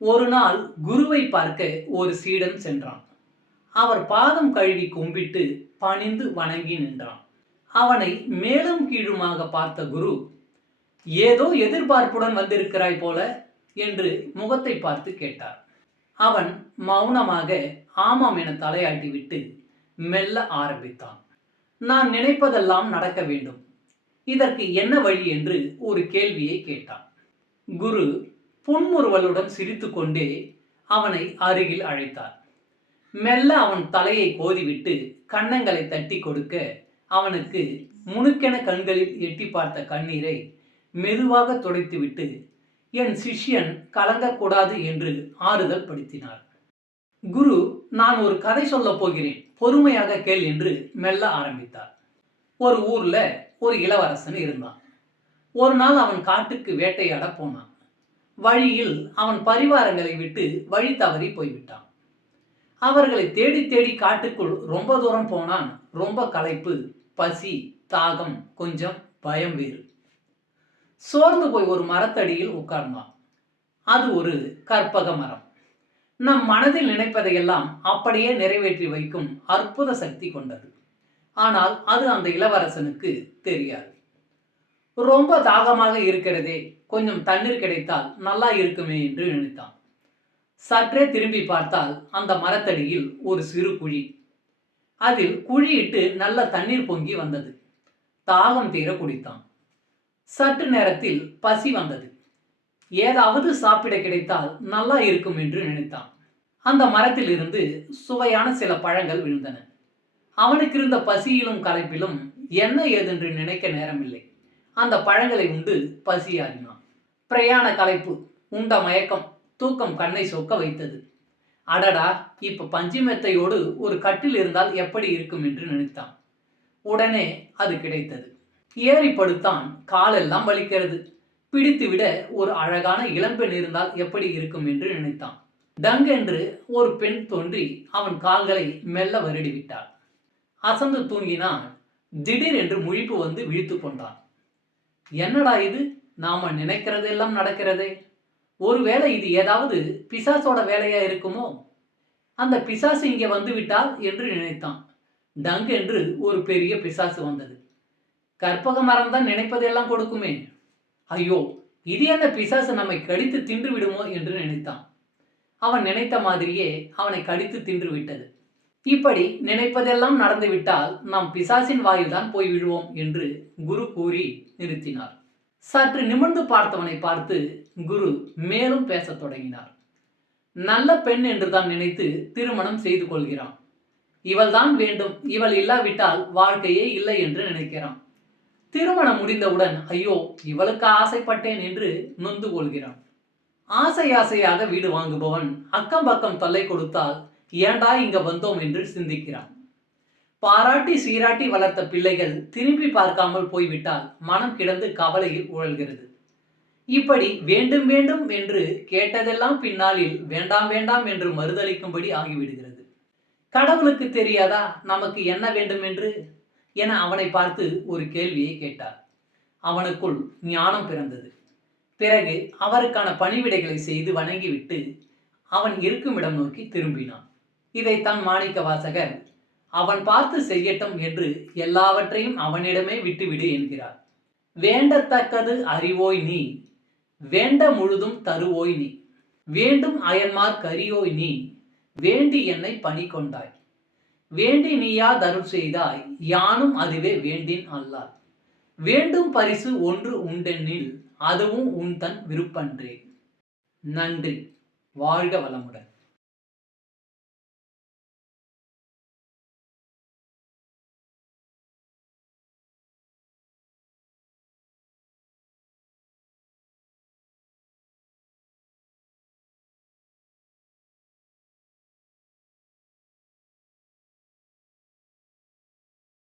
ஒரு நாள் குருவை பார்க்க ஒரு சீடன் சென்றான். அவர் பாதம் கழுவி கும்பிட்டு பணிந்து வணங்கி நின்றான். அவனை மேலும் கீழுமாக பார்த்த குரு, ஏதோ எதிர்பார்ப்புடன் வந்திருக்கிறாய் போல என்று முகத்தை பார்த்து கேட்டார். அவன் மௌனமாக ஆமாம் என தலையாட்டிவிட்டு மெல்ல ஆரம்பித்தான். நான் நினைப்பதெல்லாம் நடக்க வேண்டும். இதற்கு என்ன வழி என்று ஒரு கேள்வியை கேட்டான். குரு புன்முறுவலுடன் சிரித்துக்கொண்டே அவனை அருகில் அழைத்தார். மெல்ல அவன் தலையை கோதிவிட்டு கன்னங்களை தட்டி கொடுக்க அவனுக்கு முணுக்கென கண்களில் எட்டி பார்த்த கண்ணீரை மெதுவாக துடைத்துவிட்டு என் சிஷ்யன் கலங்கக்கூடாது என்று ஆறுதல் படுத்தினார். குரு, நான் ஒரு கதை சொல்லப் போகிறேன், பொறுமையாக கேள் என்று மெல்ல ஆரம்பித்தார். ஒரு ஊர்ல ஒரு இளவரசன் இருந்தான். ஒரு நாள் அவன் காட்டுக்கு வேட்டையாட போனான். வழியில் அவன் பரிவாரங்களை விட்டு வழி தவறி போய்விட்டான். அவர்களை தேடி தேடி காட்டுக்குள் ரொம்ப தூரம் போனான். ரொம்ப களைப்பு, பசி, தாகம், கொஞ்சம் பயம் வேறு. சோர்ந்து போய் ஒரு மரத்தடியில் உட்கார்ந்தான். அது ஒரு கற்பக மரம். நம் மனதில் நினைப்பதையெல்லாம் அப்படியே நிறைவேற்றி வைக்கும் அற்புத சக்தி கொண்டது. ஆனால் அது அந்த இளவரசனுக்கு தெரியாது. ரொம்ப தாகமாக இருக்கிறதே, கொஞ்சம் தண்ணீர் கிடைத்தால் நல்லா இருக்குமே என்று நினைத்தான். சற்றே திரும்பி பார்த்தால் அந்த மரத்தடியில் ஒரு சிறு குழி. அதில் குழியிட்டு நல்ல தண்ணீர் பொங்கி வந்தது. தாகம் தீர குடித்தான். சற்று நேரத்தில் பசி வந்தது. ஏதாவது சாப்பிட கிடைத்தால் நல்லா இருக்கும் என்று நினைத்தான். அந்த மரத்தில் இருந்து சுவையான சில பழங்கள் விழுந்தன. அவனுக்கு இருந்த பசியிலும் களைப்பிலும் என்ன ஏதென்று நினைக்க நேரமில்லை. அந்த பழங்களை உண்டு பசியாறினான். பிரயாண களைப்பு, உண்ட மயக்கம், தூக்கம் கண்ணை சொக்க வைத்தது. அடடா, இப்ப பஞ்சு மெத்தையோடு ஒரு கட்டில் இருந்தால் எப்படி இருக்கும் என்று நினைத்தான். உடனே அது கிடைத்தது. ஏறி படுத்தான். காலெல்லாம் வலிக்கிறது. பிடித்துவிட ஒரு அழகான இளம்பெண் இருந்தால் எப்படி இருக்கும் என்று நினைத்தான். டங்கென்று ஒரு பெண் தோன்றி அவன் கால்களை மெல்ல வருடிவிட்டாள். அசந்து தூங்கினான். திடீரென்று முழிப்பு வந்து விழித்து கொண்டான். என்னடா இது, நாம நினைக்கிறதெல்லாம் நடக்கிறதே. ஒருவேளை இது ஏதாவது பிசாசோட வேலையா இருக்குமோ? அந்த பிசாசு இங்கே வந்து விட்டால் என்று நினைத்தான். டங் என்று ஒரு பெரிய பிசாசு வந்தது. கற்பக மரம் தான் நினைப்பதெல்லாம் கொடுக்குமே. ஐயோ, இது என்ன பிசாசு நம்மை கடித்து தின்று விடுமோ என்று நினைத்தான். அவன் நினைத்த மாதிரியே அவனை கடித்து தின்று விட்டது. இப்படி நினைப்பதெல்லாம் நடந்துவிட்டால் நாம் பிசாசின் வாயில்தான் போய் விழுவோம் என்று குரு கூறி நிறுத்தினார். சற்று நிமிர்ந்து பார்த்தவனை பார்த்து குரு மேலும் பேசத் தொடங்கினார். நல்ல பெண் என்றுதான் நினைத்து திருமணம் செய்து கொள்கிறான். இவள்தான் வேண்டும், இவள் இல்லாவிட்டால் வாழ்க்கையே இல்லை என்று நினைக்கிறான். திருமணம் முடிந்தவுடன் ஐயோ, இவளுக்கு ஆசைப்பட்டேன் என்று நொந்து கொள்கிறான். ஆசை ஆசையாக வீடு வாங்குபவன் அக்கம் பக்கம் தொல்லை கொடுத்தால் ஏண்டா இங்க வந்தோம் என்று சிந்திக்கிறான். பாராட்டி சீராட்டி வளர்த்த பிள்ளைகள் திரும்பி பார்க்காமல் போய்விட்டால் மனம் கிடந்து கவலையில் உழல்கிறது. இப்படி வேண்டும் வேண்டும் என்று கேட்டதெல்லாம் பின்னாளில் வேண்டாம் வேண்டாம் என்று மறுதளிக்கும்படி ஆகிவிடுகிறது. கடவுளுக்கு தெரியாதா நமக்கு என்ன வேண்டும் என்று என அவனை பார்த்து ஒரு கேள்வியை கேட்டார். அவனுக்குள் ஞானம் பிறந்தது. பிறகு அவருக்கான பணிவிடைகளை செய்து வணங்கிவிட்டு அவன் இருக்குமிடம் நோக்கி திரும்பினான். இதைத்தான் மாணிக்க வாசகர் அவன் பார்த்து செய்யட்டும் என்று எல்லாவற்றையும் அவனிடமே விட்டுவிடு என்கிறார். வேண்டத்தக்கது அறிவோய் நீ, வேண்ட முழுதும் தருவோய் நீ, வேண்டும் அயன்மார் கரியோய் நீ, வேண்டி என்னை பணி கொண்டாய், வேண்டி நீயா தருள் செய்தாய், யானும் அதுவே வேண்டின் அல்லால், வேண்டும் பரிசு ஒன்று உண்டெனில் அதுவும் உன் தன் விருப்பன்றே. நன்றி. வாழ்க வளமுடன்.